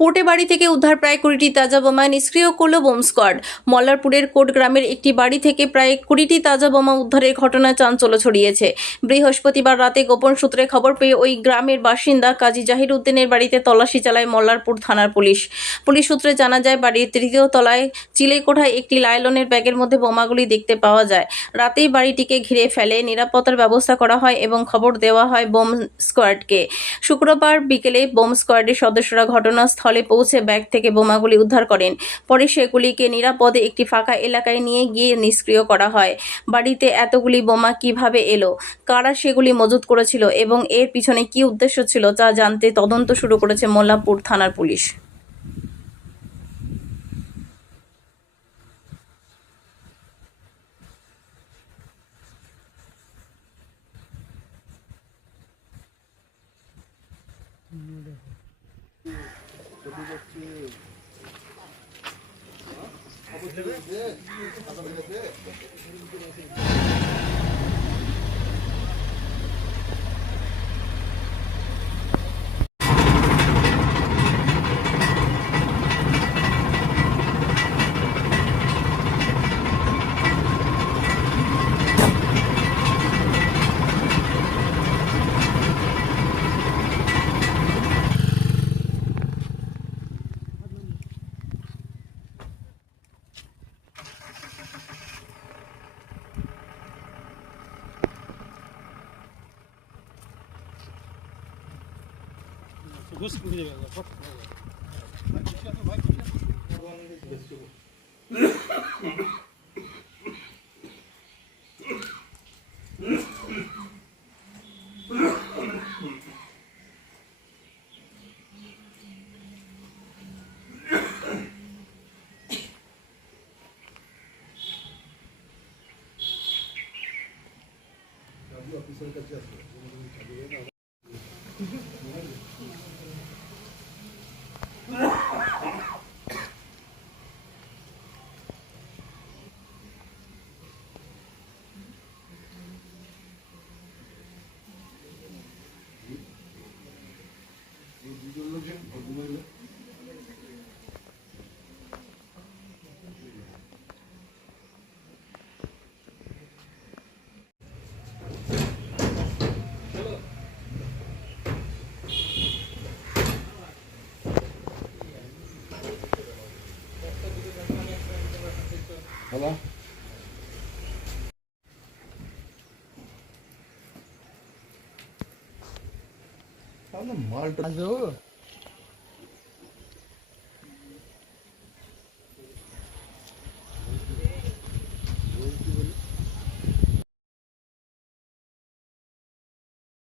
কোর্টে বাড়ি থেকে উদ্ধার প্রায় 20টি তাজা বোমা, নিষ্ক্রিয় করল বোম স্কোয়াড। মল্লারপুরের কোর্ট গ্রামের একটি বাড়ি থেকে প্রায় 20টি তাজা বোমা উদ্ধারের ঘটনায় চাঞ্চল্য ছড়িয়েছে। বৃহস্পতিবার রাতে গোপন সূত্রে খবর পেয়ে ওই গ্রামের বাসিন্দা কাজী জাহির উদ্দিনের বাড়িতে তল্লাশি চালায় মল্লারপুর থানার পুলিশ। পুলিশ সূত্রে জানা যায়, বাড়ির 3য় তলায় চিলেকোঠায় একটি লাইলনের ব্যাগের মধ্যে বোমাগুলি দেখতে পাওয়া যায়। রাতেই বাড়িটিকে ঘিরে ফেলে নিরাপত্তার ব্যবস্থা করা হয় এবং খবর দেওয়া হয় বোম স্কোয়াডকে। শুক্রবার বিকেলে বোম স্কোয়াডের সদস্যরা ঘটনাস্থলে পৌঁছে ব্যাগ থেকে বোমাগুলি উদ্ধার করেন। পরে সেগুলিকে নিরাপদে একটি ফাঁকা এলাকায় নিয়ে গিয়ে নিষ্ক্রিয় করা হয়। বাড়িতে এতগুলি বোমা কিভাবে এলো, কারা সেগুলি মজুত করেছিল এবং এর পিছনে কী উদ্দেশ্য ছিল তা জানতে তদন্ত শুরু করেছে মল্লারপুর থানার পুলিশ। Hello? Malta.